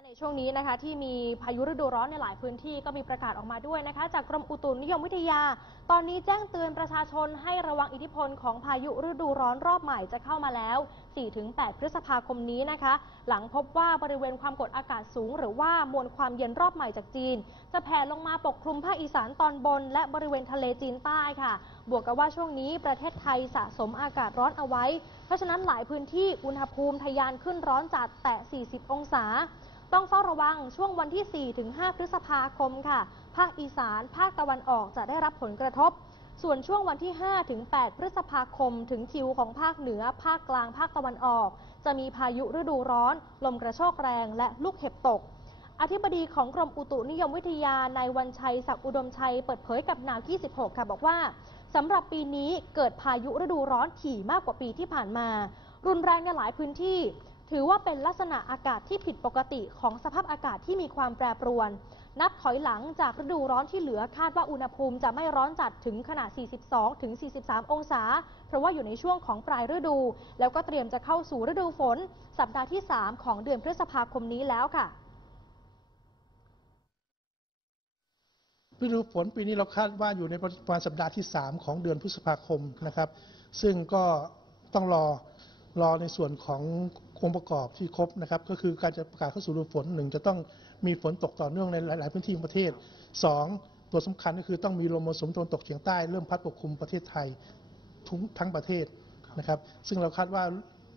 และในช่วงนี้นะคะที่มีพายุฤดูร้อนในหลายพื้นที่ก็มีประกาศออกมาด้วยนะคะ จากกรมอุตุนิยมวิทยา ตอนนี้แจ้งเตือนประชาชนให้ระวังอิทธิพลของพายุฤดูร้อนรอบใหม่จะเข้ามาแล้ว 4-8 พฤษภาคมนี้นะคะ หลังพบว่าบริเวณความกดอากาศสูง หรือว่ามวลความเย็นรอบใหม่จากจีน จะแผ่ลงมาปกคลุมภาคอีสานตอนบน และบริเวณทะเลจีนใต้ค่ะ บวกกับว่าช่วงนี้ประเทศไทยสะสมอากาศร้อนเอาไว้ เพราะฉะนั้นหลายพื้นที่อุณหภูมิทะยานขึ้นร้อนจัดแตะ40 องศา ต้องเฝ้าระวังช่วงวันที่ 4-5 พฤษภาคมค่ะ ภาคอีสาน ภาคตะวันออกจะได้รับผลกระทบ ส่วนช่วงวันที่ 5-8 พฤษภาคม ถึงคิวของภาคเหนือ ภาคกลาง ภาคตะวันออก จะมีพายุฤดูร้อน ลมกระโชกแรง และลูกเห็บตก อธิบดีของกรมอุตุนิยมวิทยานายวันชัยศักดิ์อุดมชัยเปิดเผยกับนาว 26 ค่ะบอกว่าสำหรับปีนี้เกิดพายุฤดูร้อนถี่มากกว่าปีที่ผ่านมา รุนแรงในหลายพื้นที่ ถือว่าเป็นลักษณะอากาศที่ผิดปกติของสภาพอากาศที่มีความแปรปรวน นับถอยหลังจากฤดูร้อนที่เหลือคาดว่าอุณหภูมิจะไม่ร้อนจัดถึงขนาด 42 ถึง 43 องศา เพราะว่าอยู่ในช่วงของปลายฤดู แล้วก็เตรียมจะเข้าสู่ฤดูฝน สัปดาห์ที่ 3 ของเดือนพฤษภาคมนี้แล้วค่ะฤดูฝนปีนี้เราคาดว่าอยู่ในประมาณสัปดาห์ที่ 3 ของเดือนพฤษภาคมนะครับ ซึ่งก็ต้องรอรอในส่วนของ องค์ประกอบที่ครบนะครับก็คือการจะประกาศเข้าสู่ฤดูฝนหนึ่งจะต้องมีฝนตกต่อเนื่องในหลาย ๆ พื้นที่ของประเทศสองตัวสำคัญก็คือต้องมีลมมรสุมตะวันตกเฉียงใต้เริ่มพัดปกคลุมประเทศไทยทั้งประเทศนะครับซึ่งเราคาดว่า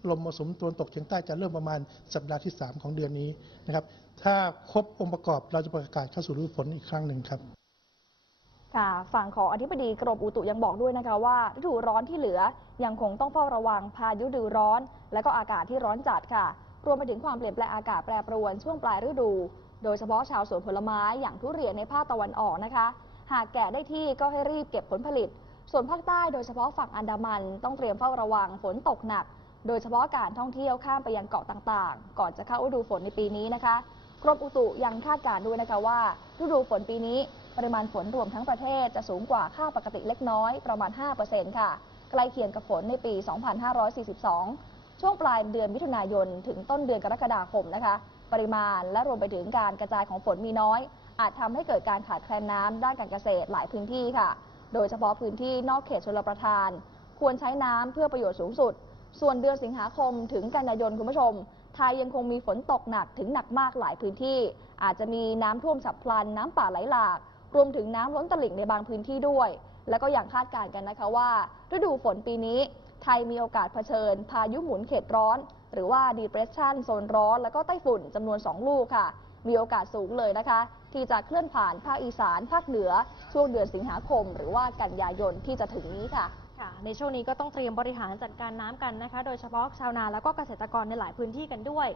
ลมมรสุมตะวันตกเฉียงใต้จะเริ่มประมาณสัปดาห์ที่ 3 ของเดือนนี้นะครับถ้าครบองค์ประกอบเราจะประกาศเข้าสู่ฤดูฝนอีกครั้งหนึ่งครับ ค่ะฝั่งของอธิบดีกรมอุตุยังบอกด้วยนะคะว่าฤดูร้อนที่เหลือยังคงต้องเฝ้าระวังพายุฤดูร้อน และก็อากาศที่ร้อนจัดค่ะ รวมไปถึงความเปลี่ยนแปลงอากาศแปรปรวนช่วงปลายฤดู โดยเฉพาะชาวสวนผลไม้อย่างทุเรียนในภาคตะวันออกนะคะ หากแก่ได้ที่ก็ให้รีบเก็บผลผลิต ส่วนภาคใต้โดยเฉพาะฝั่งอันดามันต้องเตรียมเฝ้าระวังฝนตกหนัก โดยเฉพาะการท่องเที่ยวข้ามไปยังเกาะต่างๆ ก่อนจะเข้าฤดูฝนในปีนี้นะคะกรมอุตุยังคาดการณ์ด้วยนะคะว่าฤดูฝนปีนี้ ปริมาณฝนรวมทั้งประเทศจะสูงกว่าค่าปกติเล็กน้อยประมาณ 5%ค่ะ ใกล้เคียงกับฝนในปี 2542 ช่วงปลายเดือนมิถุนายน ถึงต้นเดือนกรกฎาคมนะคะ ปริมาณและรวมไปถึงการกระจายของฝนมีน้อย อาจทำให้เกิดการขาดแคลนน้ำด้านการเกษตรหลายพื้นที่ค่ะ โดยเฉพาะพื้นที่นอกเขตชลประทาน ควรใช้น้ำเพื่อประโยชน์สูงสุด ส่วนเดือนสิงหาคมถึงกันยายนคุณผู้ชมไทยยังคงมีฝนตกหนักถึงหนักมากหลายพื้นที่ อาจจะมีน้ำท่วมฉับพลัน น้ำป่าไหลหลาก รวมถึงน้ำล้นตลิ่งในบางพื้นที่ด้วย แล้วก็อย่างคาดการณ์กันนะคะว่า ฤดูฝนปีนี้ ไทยมีโอกาสเผชิญ พายุหมุนเขตร้อน หรือว่า depression โซนร้อน แล้วก็ไต้ฝุ่นจำนวน 2 ลูกค่ะ มีโอกาสสูงเลยนะคะ ที่จะเคลื่อนผ่านภาคอีสาน ภาคเหนือ ช่วงเดือนสิงหาคม หรือว่ากันยายนที่จะถึงนี้ค่ะค่ะในช่วงนี้ก็ต้องเตรียมบริหารจัดการน้ำกันนะคะ โดยเฉพาะชาวนาแล้วก็เกษตรกรในหลายพื้นที่กันด้วย